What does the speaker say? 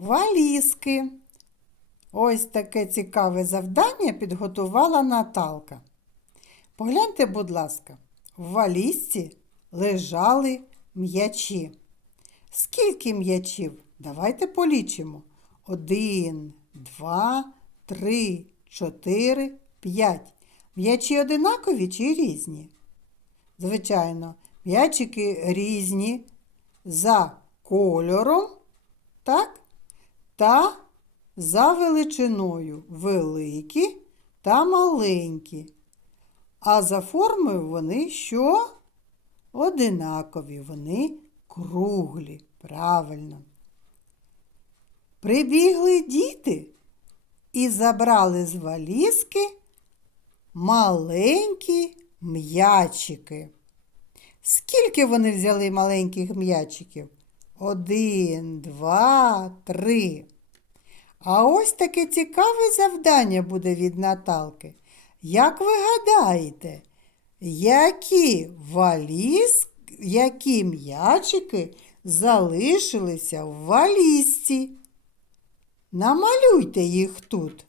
валізки. Ось таке цікаве завдання підготувала Наталка. Погляньте, будь ласка, в валізці лежали м'ячі. Скільки м'ячів? Давайте полічимо. Один, два, три, чотири, п'ять. М'ячі одинакові чи різні? Звичайно, м'ячики різні за кольором, так? Та за величиною великі та маленькі. А за формою вони що? Одинакові, вони круглі. Правильно. Прибігли діти і забрали з валізки маленькі м'ячики. Скільки вони взяли маленьких м'ячиків? Один, два, три. А ось таке цікаве завдання буде від Наталки. Як ви гадаєте, які валіз, які м'ячики залишилися в валізці? Намалюйте їх тут.